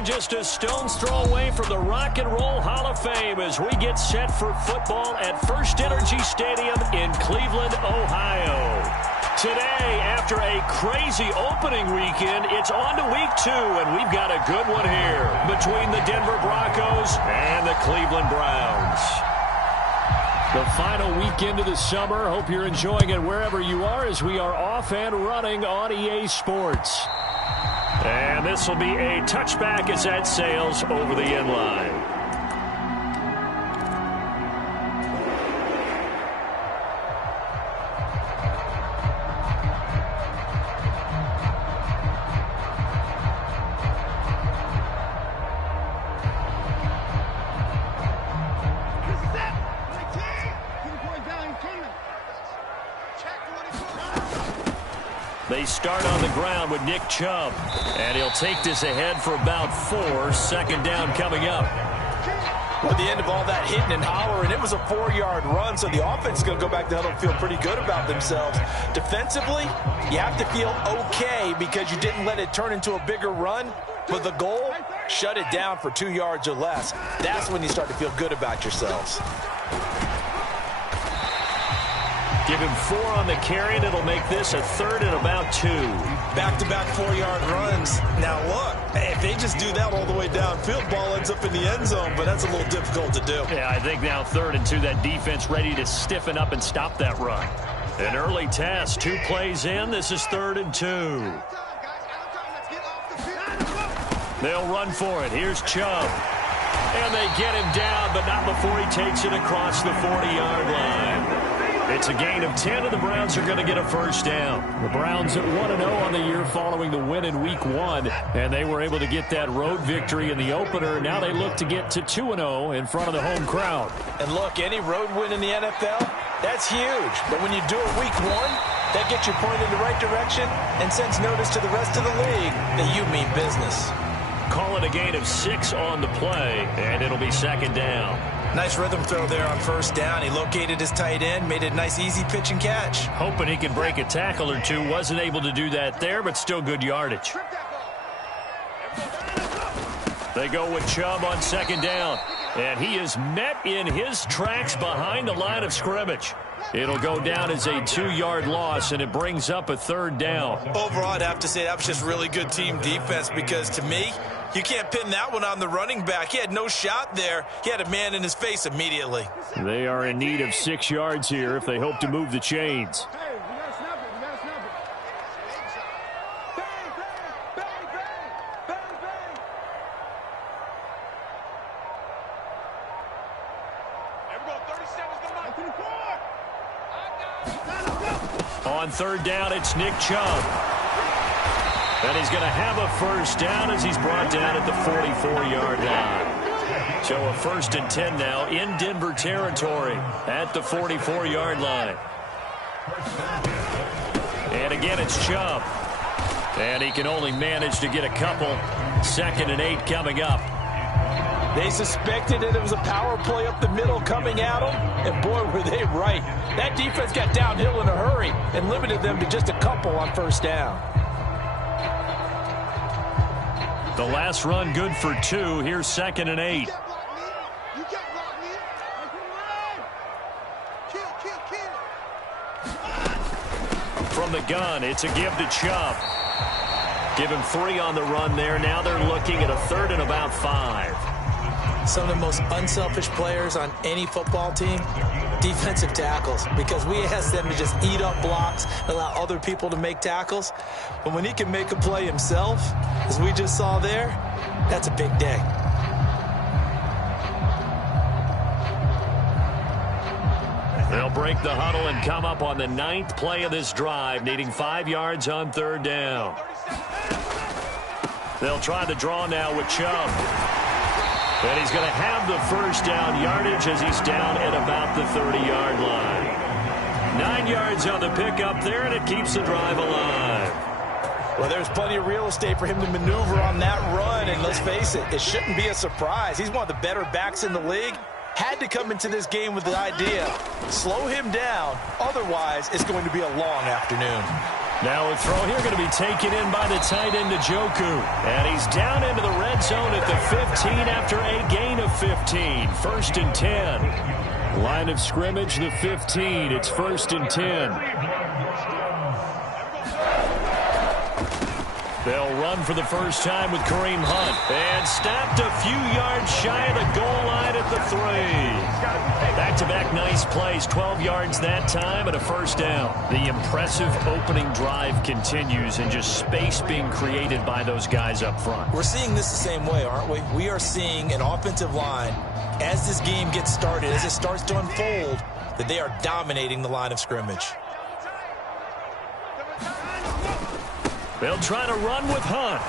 They're just a stone's throw away from the Rock and Roll Hall of Fame as we get set for football at First Energy Stadium in Cleveland, Ohio. Today, after a crazy opening weekend, it's on to week 2, and we've got a good one here between the Denver Broncos and the Cleveland Browns. The final weekend of the summer. Hope you're enjoying it wherever you are as we are off and running on EA Sports. And this will be a touchback as that sails over the end line. They start on the ground with Nick Chubb, and he'll take this ahead for about 4. Second down coming up. Well, at the end of all that hitting and hollering, it was a 4-yard run, so the offense is going to go back to huddle and feel pretty good about themselves. Defensively, you have to feel okay because you didn't let it turn into a bigger run, but the goal, shut it down for 2 yards or less. That's when you start to feel good about yourselves. Give him 4 on the carry, and it'll make this a third and about 2. Back-to-back 4-yard runs. Now, look, if they just do that all the way downfield, ball ends up in the end zone, but that's a little difficult to do. Yeah, I think now 3rd and 2, that defense ready to stiffen up and stop that run. An early test, 2 plays in. This is 3rd and 2. They'll run for it. Here's Chubb. And they get him down, but not before he takes it across the 40-yard line. It's a gain of 10, and the Browns are going to get a first down. The Browns at 1-0 on the year following the win in Week 1, and they were able to get that road victory in the opener. Now they look to get to 2-0 in front of the home crowd. And look, any road win in the NFL, that's huge. But when you do it Week 1, that gets you pointed in the right direction and sends notice to the rest of the league that you mean business. Call it a gain of 6 on the play, and it'll be second down. Nice rhythm throw there on first down. He located his tight end, made it a nice easy pitch and catch. Hoping he can break a tackle or two. Wasn't able to do that there, but still good yardage. They go with Chubb on second down. And he is met in his tracks behind the line of scrimmage. It'll go down as a 2-yard loss, and it brings up a 3rd down. Overall, I'd have to say that was just really good team defense because, to me, you can't pin that one on the running back. He had no shot there. He had a man in his face immediately. They are in need of 6 yards here if they hope to move the chains. On 3rd down, it's Nick Chubb. And he's going to have a first down as he's brought down at the 44-yard line. So a 1st and 10 now in Denver territory at the 44-yard line. And again, it's Chubb. And he can only manage to get a couple. 2nd and 8 coming up. They suspected that it was a power play up the middle coming at them, and boy, were they right. That defense got downhill in a hurry and limited them to just a couple on first down. The last run good for 2. Here's 2nd and 8. From the gun, it's a give to Chubb. Give him 3 on the run there. Now they're looking at a 3rd and about 5. Some of the most unselfish players on any football team, defensive tackles, because we ask them to just eat up blocks, allow other people to make tackles. But when he can make a play himself, as we just saw there, that's a big day. They'll break the huddle and come up on the 9th play of this drive, needing 5 yards on 3rd down. They'll try the draw now with Chubb. And he's going to have the first down yardage as he's down at about the 30-yard line. 9 yards on the pickup there, and it keeps the drive alive. Well, there's plenty of real estate for him to maneuver on that run, and let's face it, it shouldn't be a surprise. He's one of the better backs in the league. Had to come into this game with the idea, slow him down, otherwise it's going to be a long afternoon. Now a throw here going to be taken in by the tight end, Njoku. And he's down into the red zone at the 15 after a gain of 15. 1st and 10. Line of scrimmage, the 15. It's 1st and 10. They'll run for the first time with Kareem Hunt. And stopped a few yards shy of the goal line at the 3. Back-to-back nice plays. 12 yards that time and a first down. The impressive opening drive continues and just space being created by those guys up front. We're seeing this the same way, aren't we? We are seeing an offensive line, as this game gets started, as it starts to unfold, that they are dominating the line of scrimmage. They'll try to run with Hunt.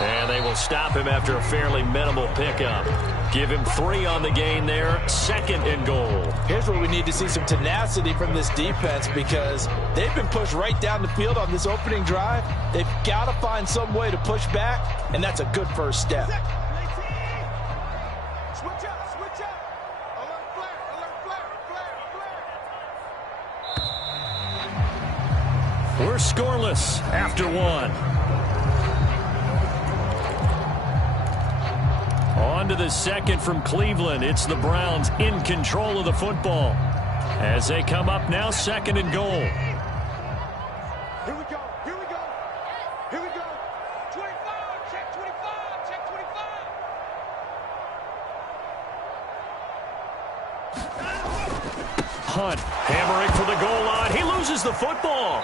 And they will stop him after a fairly minimal pickup. Give him 3 on the gain there. 2nd and goal. Here's where we need to see some tenacity from this defense, because they've been pushed right down the field on this opening drive. They've got to find some way to push back, and that's a good first step. We're scoreless after 1. On to the 2nd from Cleveland. It's the Browns in control of the football as they come up now 2nd and goal. Here we go. Here we go. Here we go. 25. Check 25. Check 25. Hunt hammering for the goal line. He loses the football.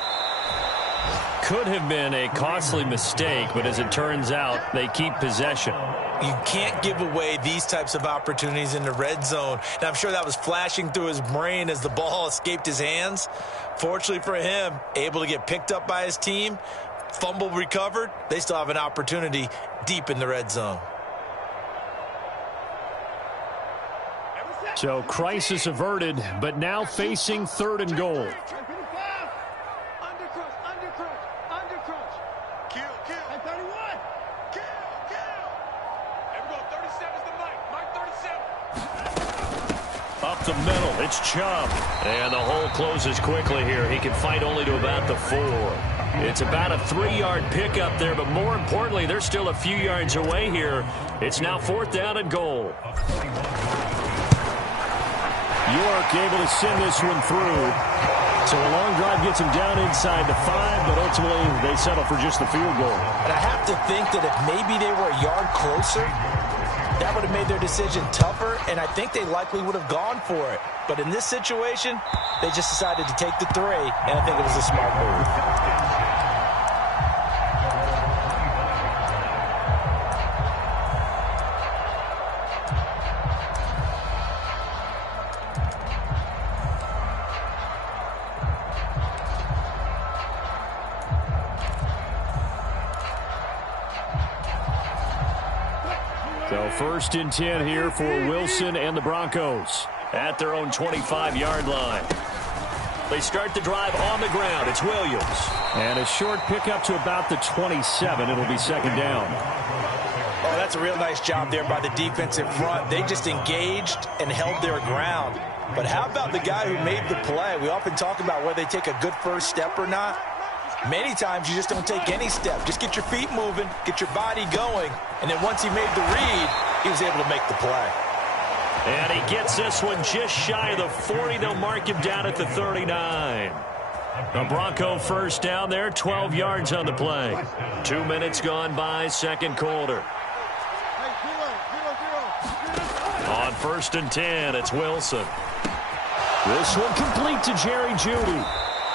Could have been a costly mistake, but as it turns out, they keep possession. You can't give away these types of opportunities in the red zone. And I'm sure that was flashing through his brain as the ball escaped his hands. Fortunately for him, able to get picked up by his team, fumble recovered. They still have an opportunity deep in the red zone. So crisis averted, but now facing 3rd and goal. Up the middle, it's Chubb. And the hole closes quickly here. He can fight only to about the 4. It's about a 3-yard pickup there, but more importantly, they're still a few yards away here. It's now 4th down and goal. York able to send this one through. So a long drive gets him down inside the 5, but ultimately they settle for just the field goal. And I have to think that if maybe they were a yard closer, that would have made their decision tougher, and I think they likely would have gone for it. But in this situation, they just decided to take the 3, and I think it was a smart move. So 1st and 10 here for Wilson and the Broncos at their own 25-yard line. They start the drive on the ground. It's Williams. And a short pickup to about the 27. It'll be 2nd down. Oh, that's a real nice job there by the defensive front. They just engaged and held their ground. But how about the guy who made the play? We often talk about whether they take a good first step or not. Many times you just don't take any step. Just get your feet moving, get your body going, and then once he made the read, he was able to make the play. And he gets this one just shy of the 40. They'll mark him down at the 39. The Bronco first down there, 12 yards on the play. 2 minutes gone by, 2nd quarter. On 1st and 10, it's Wilson. This one complete to Jerry Jeudy.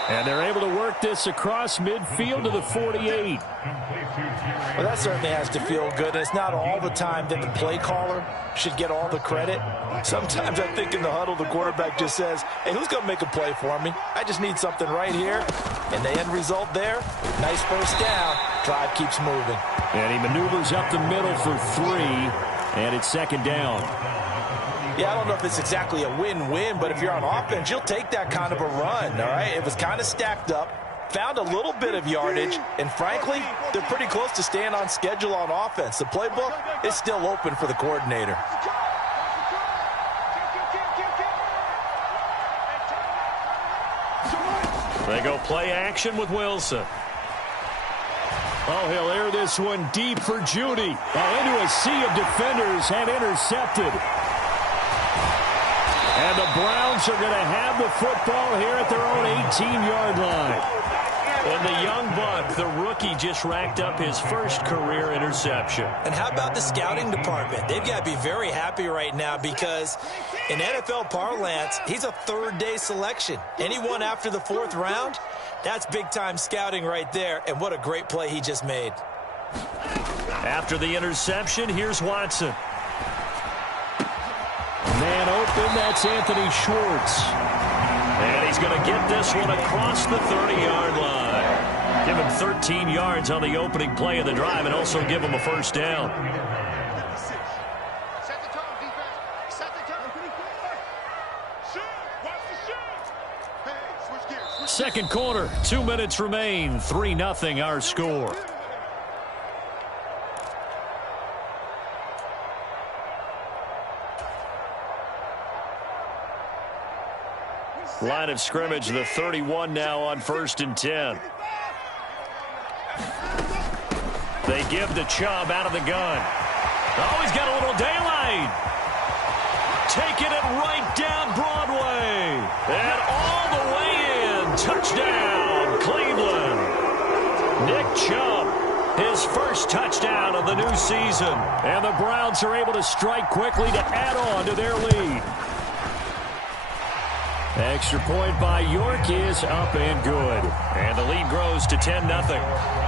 And they're able to work this across midfield to the 48. Well, that certainly has to feel good. And it's not all the time that the play caller should get all the credit. Sometimes I think in the huddle, the quarterback just says, hey, who's going to make a play for me? I just need something right here. And the end result there, nice first down. Drive keeps moving. And he maneuvers up the middle for 3. And it's 2nd down. Yeah, I don't know if it's exactly a win-win, but if you're on offense, you'll take that kind of a run, all right? It was kind of stacked up, found a little bit of yardage, and frankly, they're pretty close to staying on schedule on offense. The playbook is still open for the coordinator. They go play action with Wilson. Oh, he'll air this one deep for Judy. Into a sea of defenders and intercepted. And the Browns are going to have the football here at their own 18-yard line. And the young buck, the rookie, just racked up his first career interception. And how about the scouting department? They've got to be very happy right now because in NFL parlance, he's a third-day selection. Anyone after the fourth round, that's big-time scouting right there. And what a great play he just made. After the interception, here's Watson. Man open, that's Anthony Schwartz. And he's going to get this one across the 30-yard line. Give him 13 yards on the opening play of the drive and also give him a first down. Set the tone, defense. Set the tone. Shoot. Watch the shoot. Hey, switch gears. Second quarter, 2 minutes remain. 3-0 our score. Line of scrimmage, the 31 now on 1st and 10. They give the Chubb out of the gun. Oh, he's got a little daylight. Taking it right down Broadway. And all the way in. Touchdown, Cleveland. Nick Chubb, his first touchdown of the new season. And the Browns are able to strike quickly to add on to their lead. Extra point by York is up and good. And the lead grows to 10-0.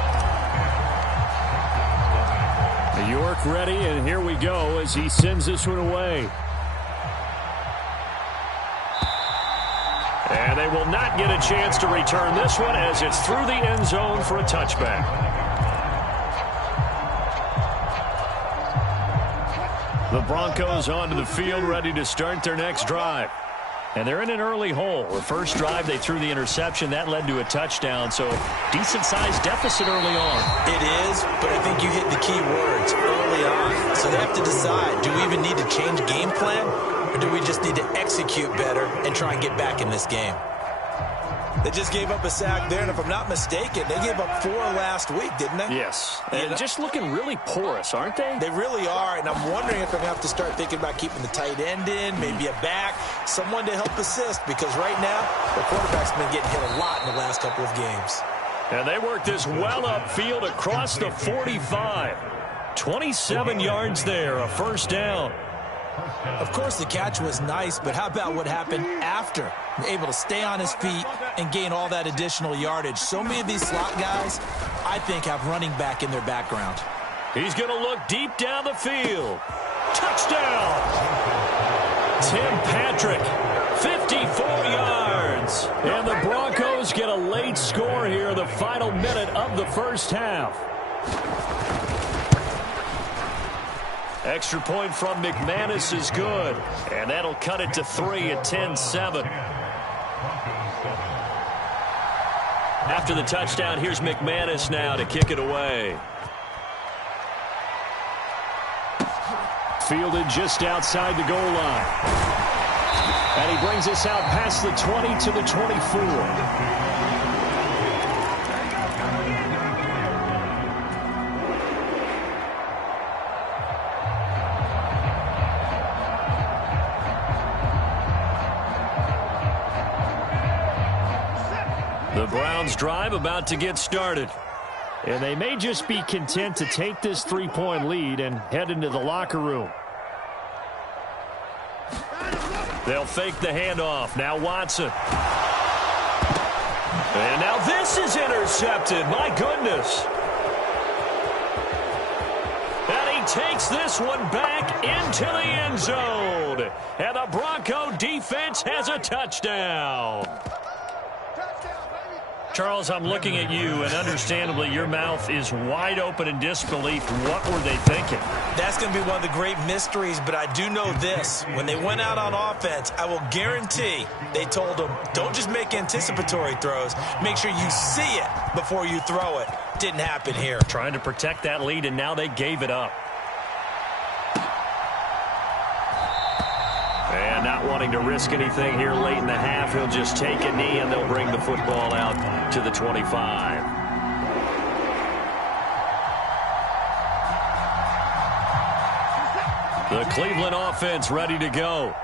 York ready, and here we go as he sends this one away. And they will not get a chance to return this one as it's through the end zone for a touchback. The Broncos onto the field ready to start their next drive. And they're in an early hole. The first drive, they threw the interception. That led to a touchdown, so decent-sized deficit early on. It is, but I think you hit the key words early on. So they have to decide, do we even need to change game plan, or do we just need to execute better and try and get back in this game? They just gave up a sack there, and if I'm not mistaken, they gave up 4 last week, didn't they? Yes, and just looking really porous, aren't they? They really are, and I'm wondering if they're going to have to start thinking about keeping the tight end in, maybe a back, someone to help assist, because right now, the quarterback's been getting hit a lot in the last couple of games. And they work this well upfield across the 45. 27 yards there, a first down. Of course, the catch was nice, but how about what happened after? Able to stay on his feet and gain all that additional yardage. So many of these slot guys, I think, have running back in their background. He's going to look deep down the field. Touchdown! Tim Patrick, 54 yards. And the Broncos get a late score here in the final minute of the first half. Extra point from McManus is good. And that'll cut it to 3 at 10-7. After the touchdown, here's McManus now to kick it away. Fielded just outside the goal line. And he brings us out past the 20 to the 24. The Browns drive about to get started. And they may just be content to take this 3-point lead and head into the locker room. They'll fake the handoff. Now Watson. And now this is intercepted. My goodness. And he takes this one back into the end zone. And the Bronco defense has a touchdown. Charles, I'm looking at you, and understandably, your mouth is wide open in disbelief. What were they thinking? That's going to be one of the great mysteries, but I do know this. When they went out on offense, I will guarantee they told them, don't just make anticipatory throws. Make sure you see it before you throw it. Didn't happen here. Trying to protect that lead, and now they gave it up. And not wanting to risk anything here late in the half. He'll just take a knee, and they'll bring the football out to the 25. The Cleveland offense ready to go.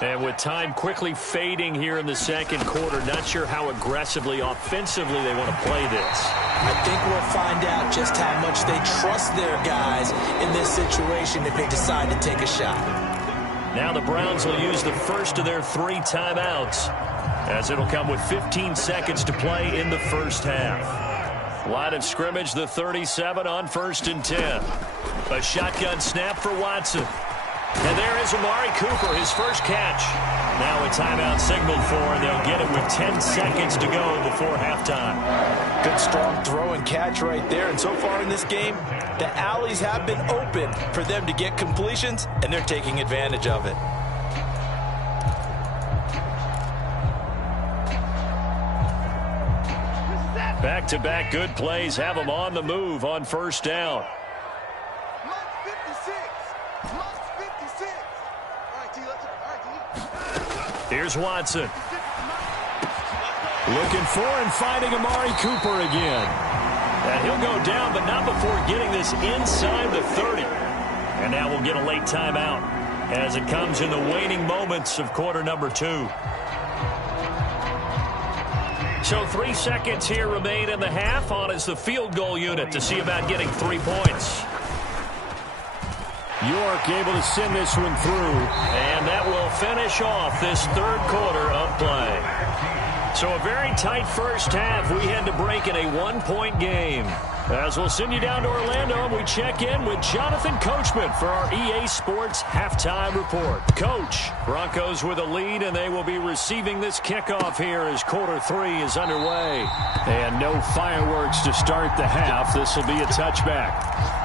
And with time quickly fading here in the second quarter, not sure how aggressively, offensively they want to play this. I think we'll find out just how much they trust their guys in this situation if they decide to take a shot. Now the Browns will use the first of their 3 timeouts, as it'll come with 15 seconds to play in the first half. Line of scrimmage, the 37 on 1st and 10. A shotgun snap for Watson. And there is Amari Cooper, his first catch. Now a timeout signaled for, and they'll get it with 10 seconds to go before halftime. Good strong throw and catch right there. And so far in this game, the alleys have been open for them to get completions, and they're taking advantage of it. Back-to-back good plays have them on the move on first down. Here's Watson. Looking for and finding Amari Cooper again. And he'll go down, but not before getting this inside the 30. And now we'll get a late timeout as it comes in the waning moments of quarter number 2. So 3 seconds here remain in the half. On is the field goal unit to see about getting 3 points. York able to send this one through, and that will finish off this third quarter of play. So a very tight first half. We had to break in a 1-point game. As we'll send you down to Orlando, and we check in with Jonathan Coachman for our EA Sports Halftime Report. Coach, Broncos with a lead, and they will be receiving this kickoff here as quarter 3 is underway. And no fireworks to start the half. This will be a touchback.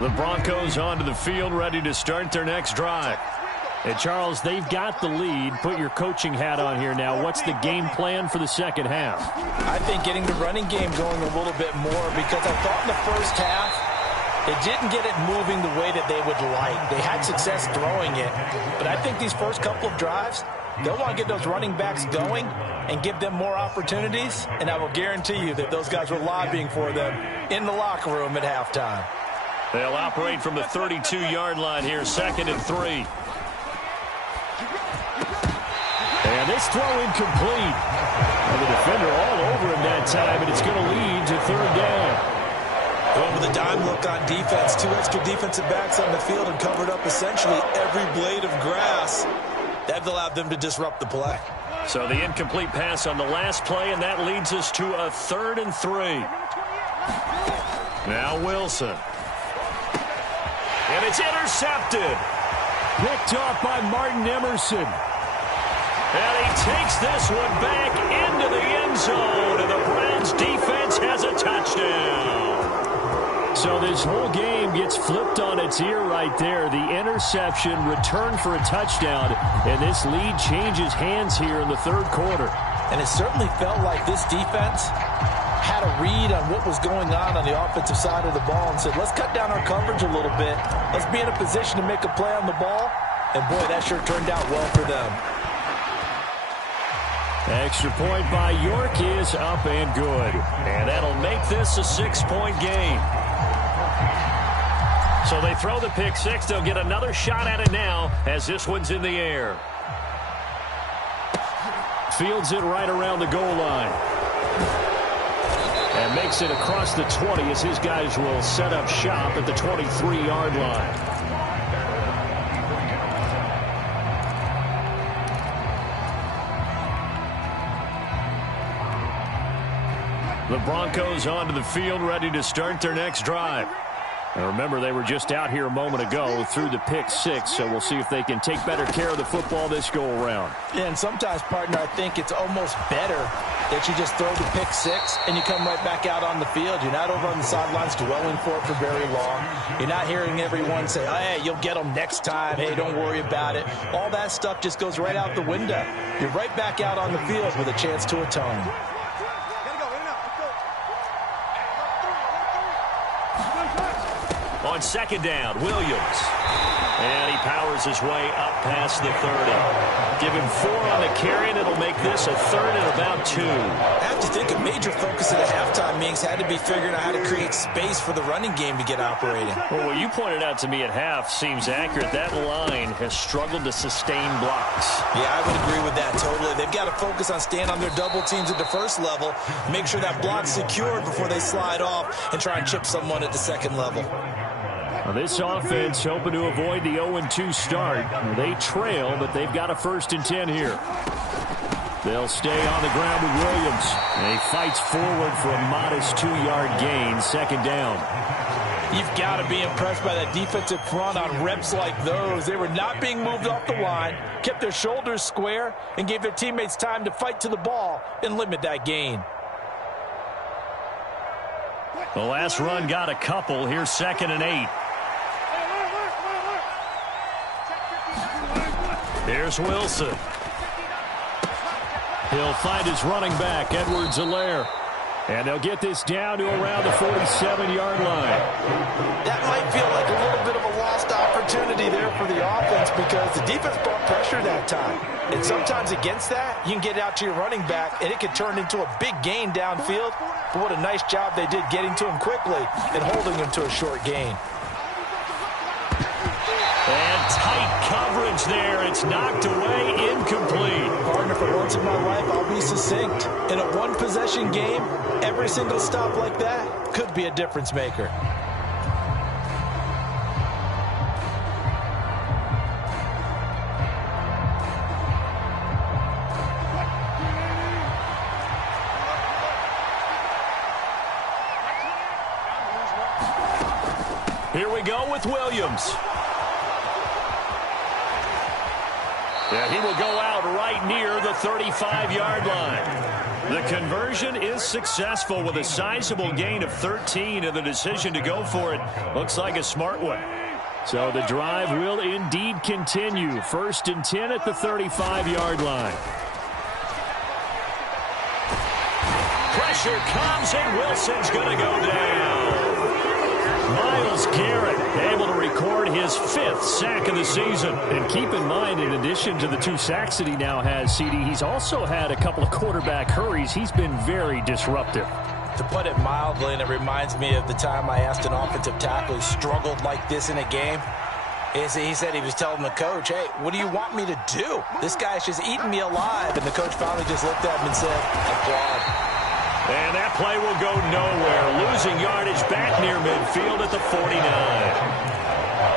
The Broncos onto the field, ready to start their next drive. And Charles, they've got the lead. Put your coaching hat on here now. What's the game plan for the second half? I think getting the running game going a little bit more, because I thought in the first half they didn't get it moving the way that they would like. They had success throwing it, but I think these first couple of drives, they'll want to get those running backs going and give them more opportunities, and I will guarantee you that those guys were lobbying for them in the locker room at halftime. They'll operate from the 32-yard line here, 2nd and 3. And this throw incomplete. And the defender all over him that time, and it's going to lead to 3rd down. Going with a dime look on defense. 2 extra defensive backs on the field and covered up essentially every blade of grass. That allowed them to disrupt the play. So the incomplete pass on the last play, and that leads us to a 3rd and 3. Now Wilson. And it's intercepted. Picked off by Martin Emerson. And he takes this one back into the end zone. And the Browns defense has a touchdown. So this whole game gets flipped on its ear right there. The interception, return for a touchdown. And this lead changes hands here in the 3rd quarter. And it certainly felt like this defense had a read on what was going on the offensive side of the ball and said, let's cut down our coverage a little bit. Let's be in a position to make a play on the ball. And, boy, that sure turned out well for them. Extra point by York is up and good. And that'll make this a 6-point game. So they throw the pick 6. They'll get another shot at it now as this one's in the air. Fields it right around the goal line. And makes it across the 20 as his guys will set up shop at the 23-yard line. The Broncos onto the field, ready to start their next drive. And remember, they were just out here a moment ago through the pick 6, so we'll see if they can take better care of the football this go-around. Yeah, and sometimes, partner, I think it's almost better that you just throw the pick 6 and you come right back out on the field. You're not over on the sidelines dwelling for it for very long. You're not hearing everyone say, oh, hey, you'll get them next time. Hey, don't worry about it. All that stuff just goes right out the window. You're right back out on the field with a chance to atone. on second down. Williams. And he powers his way up past the 30. Give him 4 on the carry, and it'll make this a 3rd and about 2. I have to think a major focus of the halftime meetings had to be figuring out how to create space for the running game to get operating. Well, what you pointed out to me at half seems accurate. That line has struggled to sustain blocks. Yeah, I would agree with that totally. They've got to focus on staying on their double teams at the first level, make sure that block's secured before they slide off and try and chip someone at the second level. Now this offense hoping to avoid the 0-2 start. They trail, but they've got a 1st and 10 here. They'll stay on the ground with Williams. And he fights forward for a modest 2-yard gain, 2nd down. You've got to be impressed by that defensive front on reps like those. They were not being moved off the line, kept their shoulders square, and gave their teammates time to fight to the ball and limit that gain. The last run got a couple. Here's 2nd and 8. Here's Wilson. He'll find his running back, Edwards-Helaire. And they'll get this down to around the 47-yard line. That might feel like a little bit of a lost opportunity there for the offense because the defense brought pressure that time. And sometimes against that, you can get out to your running back, and it can turn into a big gain downfield. But what a nice job they did getting to him quickly and holding him to a short gain. And tight coverage there. It's knocked away, incomplete. Partner, for once in my life, I'll be succinct. In a one-possession game, every single stop like that could be a difference maker. Here we go with Williams. And he will go out right near the 35-yard line. The conversion is successful with a sizable gain of 13, and the decision to go for it looks like a smart one. So the drive will indeed continue. 1st and 10 at the 35-yard line. Pressure comes, and Wilson's going to go down. Myles Garrett able to record his 5th sack of the season. And keep in mind, in addition to the 2 sacks that he now has, CD, he's also had a couple of quarterback hurries. He's been very disruptive. To put it mildly, and it reminds me of the time I asked an offensive tackle who struggled like this in a game. He said he was telling the coach, hey, what do you want me to do? This guy's just eating me alive. And the coach finally just looked at him and said, applaud. And that play will go nowhere. Losing yardage back near midfield at the 49.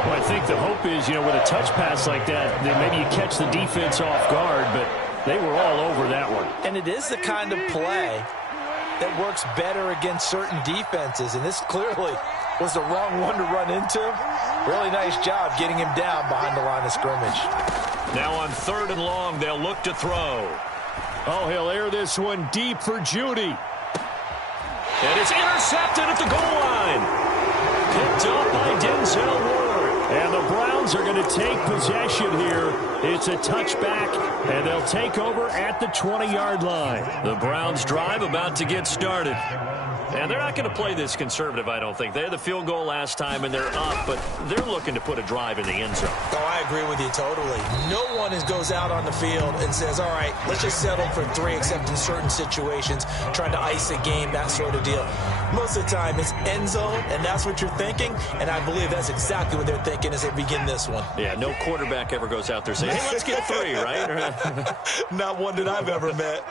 Well, I think the hope is, with a touch pass like that maybe you catch the defense off guard, but they were all over that one. And it is the kind of play that works better against certain defenses, and this clearly was the wrong one to run into. Really nice job getting him down behind the line of scrimmage. Now on 3rd and long, they'll look to throw. Oh, he'll air this one deep for Judy. And it's intercepted at the goal line. Picked up by Denzel Ward. And the Browns are going to take possession here. It's a touchback, and they'll take over at the 20-yard line. The Browns drive about to get started. And they're not going to play this conservative, I don't think. They had the field goal last time, and they're up, but they're looking to put a drive in the end zone. Oh, I agree with you totally. No one goes out on the field and says, all right, let's just settle for 3, except in certain situations, trying to ice a game, that sort of deal. Most of the time, it's end zone, and that's what you're thinking, and I believe that's exactly what they're thinking as they begin this one. Yeah, no quarterback ever goes out there saying, hey, let's get 3, right? Not one that I've ever met.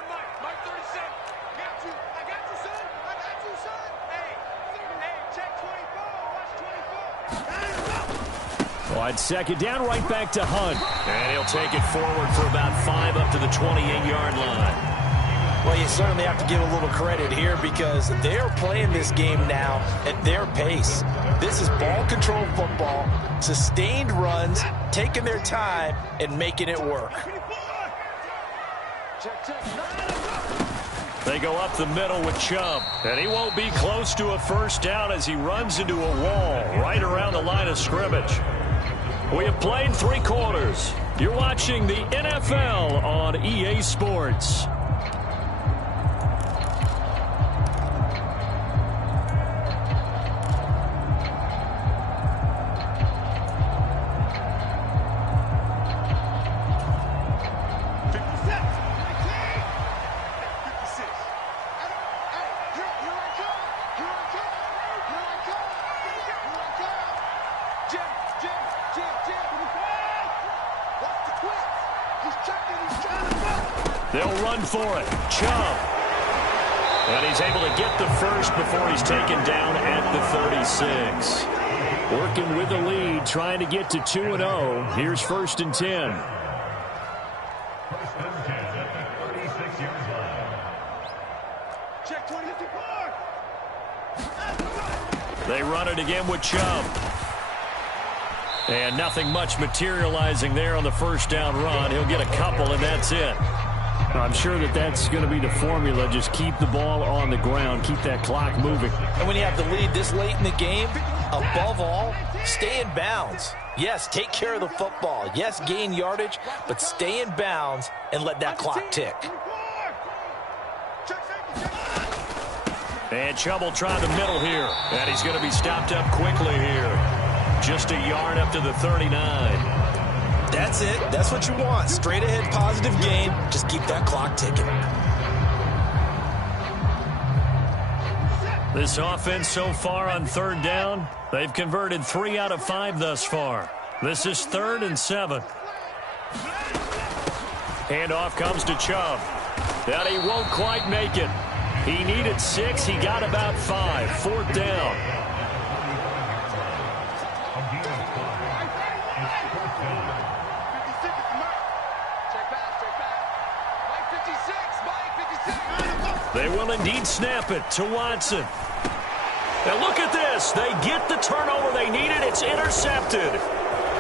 Wide 2nd down, right back to Hunt. And he'll take it forward for about 5 up to the 28-yard line. Well, you certainly have to give a little credit here because they're playing this game now at their pace. This is ball control football, sustained runs, taking their time, and making it work. They go up the middle with Chubb, and he won't be close to a 1st down as he runs into a wall right around the line of scrimmage. We have played 3 quarters. You're watching the NFL on EA Sports. They'll run for it. Chubb. And he's able to get the first before he's taken down at the 36. Working with the lead, trying to get to 2-0. Here's 1st and 10. Check 2054. They run it again with Chubb. And nothing much materializing there on the first down run. He'll get a couple, and that's it. I'm sure that's going to be the formula. Just keep the ball on the ground. Keep that clock moving. And when you have the lead this late in the game, above all, stay in bounds. Yes, take care of the football. Yes, gain yardage, but stay in bounds and let that clock tick. And Chubb will try the middle here. And he's going to be stopped up quickly here. Just a yard up to the 39. That's it. That's what you want. Straight ahead positive gain. Just keep that clock ticking. This offense so far on 3rd down, they've converted 3 out of 5 thus far. This is 3rd and 7. Handoff comes to Chubb. That he won't quite make it. He needed 6. He got about 5. 4th down. They will indeed snap it to Watson. Now look at this. They get the turnover they needed. It's intercepted.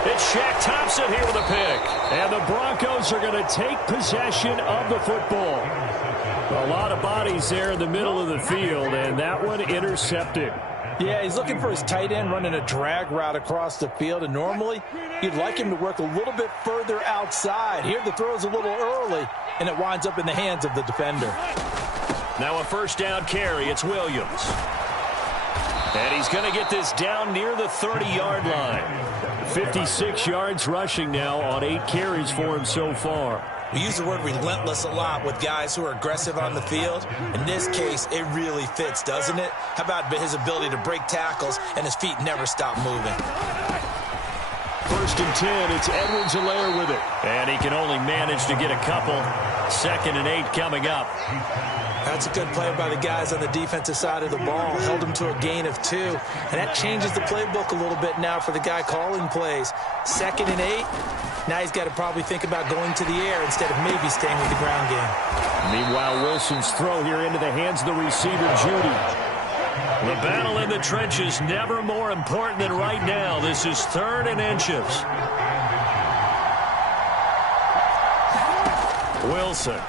It's Shaq Thompson here with a pick. And the Broncos are going to take possession of the football. A lot of bodies there in the middle of the field, and that one intercepted. Yeah, he's looking for his tight end running a drag route across the field, and normally you'd like him to work a little bit further outside. Here the throw is a little early, and it winds up in the hands of the defender. Now a 1st down carry. It's Williams. And he's going to get this down near the 30-yard line. 56 yards rushing now on 8 carries for him so far. We use the word relentless a lot with guys who are aggressive on the field. In this case, it really fits, doesn't it? How about his ability to break tackles and his feet never stop moving? 1st and 10. It's Edwards-Helaire with it. And he can only manage to get a couple. 2nd and 8 coming up. That's a good play by the guys on the defensive side of the ball. Held him to a gain of 2. And that changes the playbook a little bit now for the guy calling plays. 2nd and 8. Now he's got to probably think about going to the air instead of maybe staying with the ground game. Meanwhile, Wilson's throw here into the hands of the receiver, Judy. The battle in the trenches never more important than right now. This is 3rd and inches. Wilson.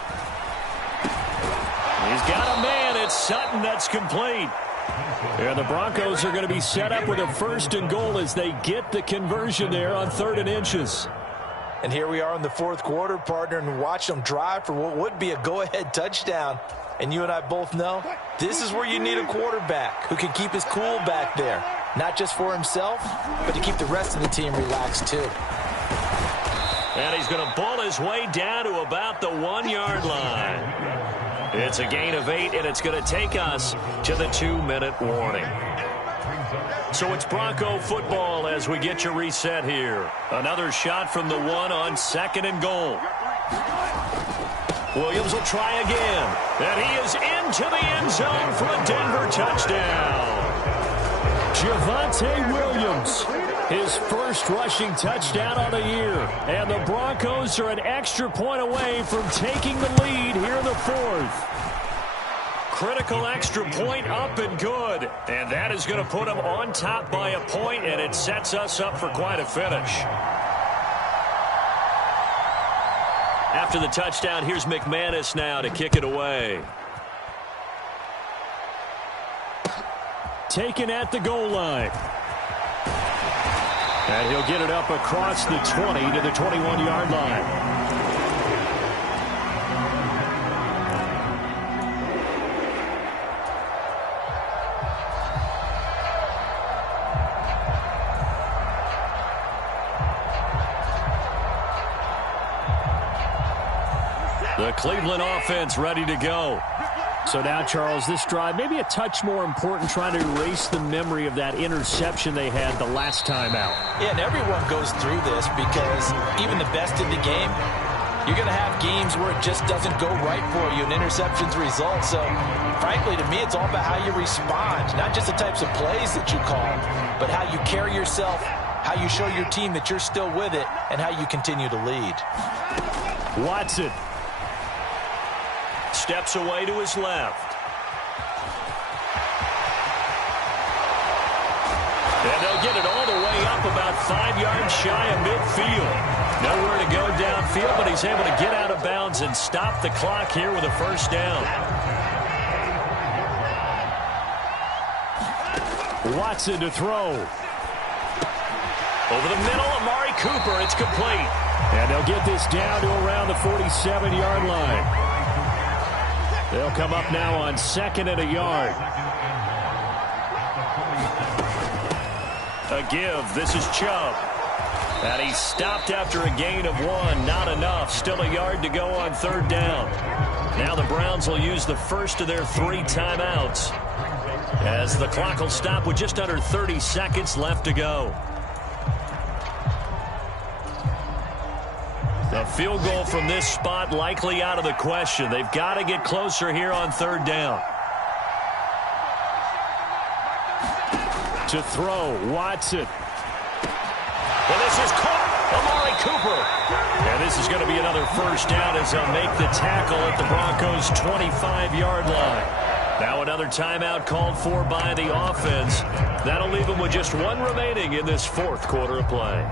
He's got a man. It's Sutton. That's complete. And the Broncos are going to be set up with a 1st and goal as they get the conversion there on 3rd and inches. And here we are in the 4th quarter, partner, and watch them drive for what would be a go-ahead touchdown. And you and I both know this is where you need a quarterback who can keep his cool back there. Not just for himself, but to keep the rest of the team relaxed too. And he's going to bull his way down to about the 1-yard line. It's a gain of 8, and it's going to take us to the 2-minute warning. So it's Bronco football as we get you reset here. Another shot from the 1 on 2nd and goal. Williams will try again. And he is into the end zone for a Denver touchdown. Javonte Williams, his first rushing touchdown of the year. And the Broncos are an extra point away from taking the lead here in the 4th. Critical extra point up and good. And that is going to put them on top by a point, and it sets us up for quite a finish. After the touchdown, here's McManus now to kick it away. Taken at the goal line. And he'll get it up across the 20 to the 21-yard line. The Cleveland offense ready to go. So now, Charles, this drive maybe a touch more important, trying to erase the memory of that interception they had the last time out. Yeah, and everyone goes through this because even the best in the game You're going to have games where it just doesn't go right for you, and interceptions result. So, frankly, to me, it's all about how you respond, not just the types of plays that you call, but how you carry yourself, how you show your team that you're still with it, and how you continue to lead. Watson steps away to his left. And they'll get it all the way up about 5 yards shy of midfield. Nowhere to go downfield, but he's able to get out of bounds and stop the clock here with a first down. Watson to throw. Over the middle, Amari Cooper. It's complete. And they'll get this down to around the 47-yard line. They'll come up now on 2nd and a yard. A give. This is Chubb. And he stopped after a gain of 1. Not enough. Still a yard to go on 3rd down. Now the Browns will use the first of their 3 timeouts, as the clock will stop with just under 30 seconds left to go. A field goal from this spot likely out of the question. They've got to get closer here on 3rd down. To throw, Watson. Well, this is caught. Amari Cooper. And this is going to be another first down as they'll make the tackle at the Broncos' 25-yard line. Now another timeout called for by the offense. That'll leave them with just 1 remaining in this 4th quarter of play.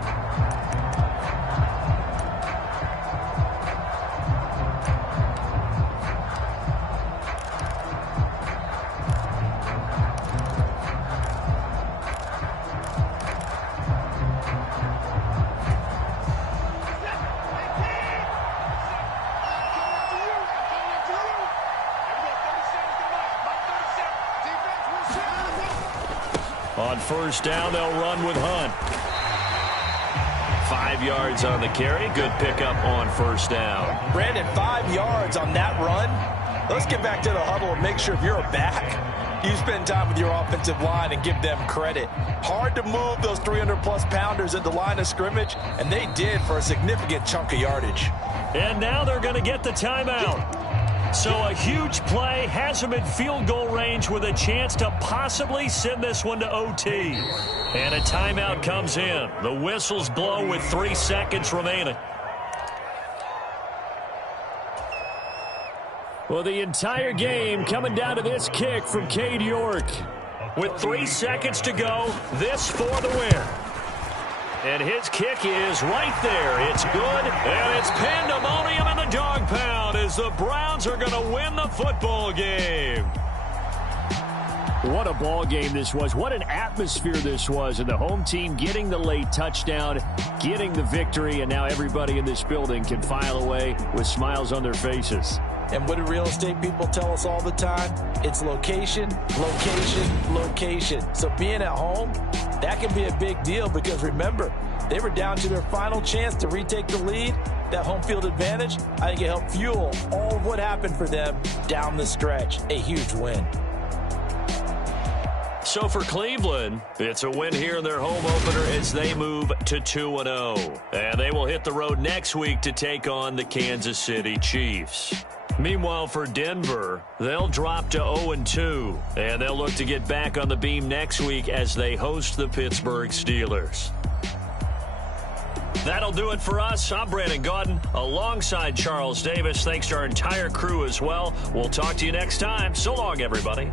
On first down, they'll run with Hunt. 5 yards on the carry. Good pickup on first down. Brandon, 5 yards on that run. Let's get back to the huddle and make sure if you're a back, you spend time with your offensive line and give them credit. Hard to move those 300-plus pounders at the line of scrimmage, and they did for a significant chunk of yardage. And now they're going to get the timeout. So a huge play has them in field goal range with a chance to possibly send this one to OT. And a timeout comes in. The whistles blow with 3 seconds remaining. Well, the entire game coming down to this kick from Cade York. With 3 seconds to go, this for the win. And his kick is right there. It's good, and it's pandemonium in the dog pound as the Browns are going to win the football game. What a ball game this was. What an atmosphere this was. And the home team getting the late touchdown, getting the victory, and now everybody in this building can file away with smiles on their faces. And what do real estate people tell us all the time? It's location, location, location. So being at home, that can be a big deal because remember, they were down to their final chance to retake the lead. That home field advantage, I think it helped fuel all of what happened for them down the stretch. A huge win. So for Cleveland, it's a win here in their home opener as they move to 2-0. And they will hit the road next week to take on the Kansas City Chiefs. Meanwhile, for Denver, they'll drop to 0-2, and they'll look to get back on the beam next week as they host the Pittsburgh Steelers. That'll do it for us. I'm Brandon Gaudin alongside Charles Davis. Thanks to our entire crew as well. We'll talk to you next time. So long, everybody.